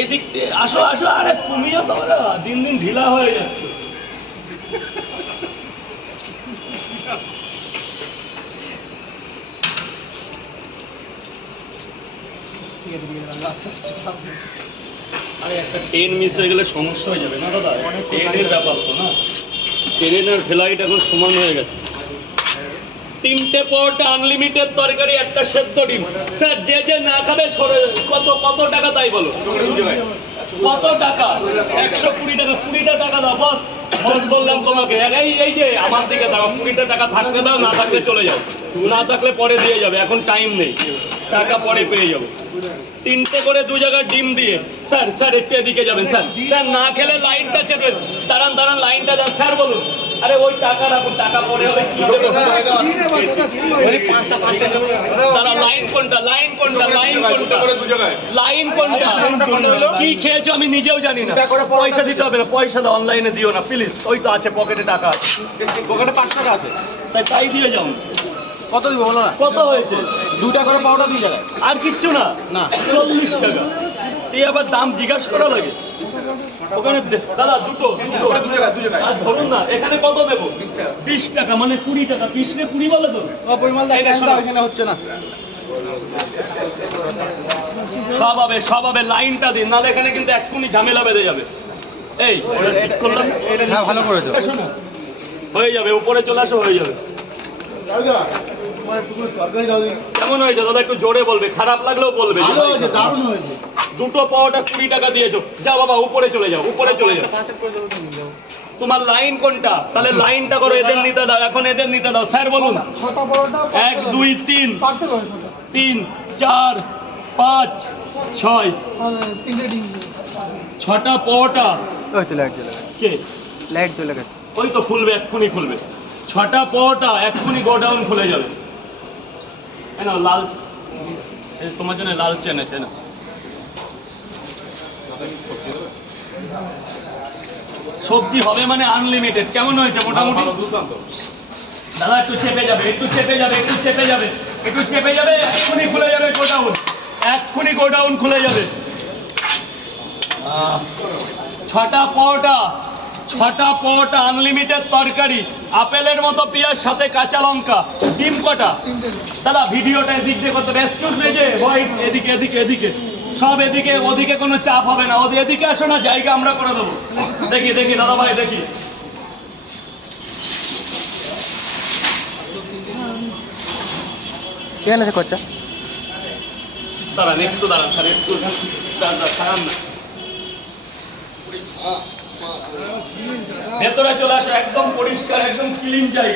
এদিক আসো আসো, আরে তুমিও তোমরা দিন দিন ঢিলা হয়ে যাচ্ছ। আরে একটা ট্রেন মিস হয়ে গেলে সমস্যা হয়ে যাবে না দাদা, ট্রেনের ব্যাপার তো না, ট্রেন আর ফ্লাইট এখন সমান হয়ে গেছে। 3টে পরোটা, আনলিমিটেড তরকারি, একটা সেদ্ধ ডিম। স্যার যে যে না খাবে সরে কত কত টাকা তাই বলো, কত টাকা? 120 টাকা। 20টা টাকা দাও বস, বস বললাম তোমাকে। এই যে আমার দিকে দাও, 20টা টাকা থাকলে দাও, না থাকলে চলে যাও, না থাকলে পরে দিয়ে যাবে, এখন টাইম নেই, টাকা পরে পেয়ে যাবো। 3টে করে 2 জায়গায় ডিম দিয়ে। স্যার স্যার একটু এদিকে যাবেন স্যার, স্যার না খেলে লাইনটা চেপেন, দাঁড়ান দাঁড়ান লাইনটা যান স্যার, বলুন। আরে ওই টাকা রাখুন, টাকা পরে হবে কি দেবে? দাঁড়া, লাইন কোনটা, লাইন কোনটা, লাইন কোনটা, লাইন কোনটা? কি খেয়েছো আমি নিজেও জানি না। পয়সা দিতে হবে না, পয়সা দাও, অনলাইনে দিও না প্লিজ। ওই তো আছে পকেটে টাকা আছে, পকেটে 5 টাকা আছে, তাই দিয়ে যাও। কত দিব বলো না? কত হয়েছে? 2টা করে পাউডার 2 জায়গায়। আর কিচ্ছু না? না, 40 টাকা। এই আবার দাম জিজ্ঞাসা করা লাগে ওখানে? দাদা দুটো আর ধরুন না, এখানে কত দেবো? 20 টাকা, মানে 20 টাকা। পিসলে 20 বলে তো? এখানে হচ্ছে না। সব হবে, লাইনটা দিন, নাহলে এখানে কিন্তু এক্ষুনি ঝামেলা বেঁধে যাবে। এই ঠিক করলাম, ভালো করেছো। শোনো, হয়ে যাবে, উপরে চলে আসো, হয়ে যাবে। কেমন হয়েছে দাদা? একটু জোরে বলবে, খারাপ লাগলেও বলবে। দুটো পাওয়াটা 20 টাকা দিয়েছো, যাও বাবা উপরে চলে যাও, উপরে চলে যাও। তোমার লাইন কোনটা? তাহলে লাইনটা করো, এদের নিতে দাও, এখন এদের নিতে দাও। স্যার বলুন। 1 2 3 3 4 5 6 6টা পাওয়াটা। ওই তো লাইট চলে গেছে, কে লাইট চলে গেছে। ওই তো খুলবে, এক্ষুনি খুলবে। 6টা পাওয়াটা এক্ষুনি গোডাউন খুলে যাবে। না লাল, তোমার জন্য লাল চেন আছে না? সবজি হবে মানে আনলিমিটেড। কেমন হয়েছে মোটামুটি? দাদা একটু চেপে যাবে, একটু চেপে যাবে, একটু চেপে যাবে, একটু চেপে যাবে, এক্ষুনি খুলে যাবে গোডাউন, এক্ষুনি গোডাউন খুলে যাবে। 6টা পাওয়াটা, আনলিমিটেড তরকারি, আপেলের মতো পেঁয়াজ, সাথে কাঁচা লঙ্কা, ডিম কটা? দাদা ভিডিওটা এদিক দিয়ে করতে, এক্সকিউজ নেই যে ভাই, এদিকে এদিকে এদিকে সব এদিকে, ওদিকে কোনো চাপ হবে না, ওদের এদিকে আসো না, জায়গা আমরা করে দেবো। দেখি দেখি দাদা ভাই, দেখি। কেন আছে খরচা? দাঁড়ান একটু, দাঁড়ান স্যার, একটু খারাপ না, ভেতরে চলে আসো, একদম পরিষ্কার, একদম ক্লিন জায়গা।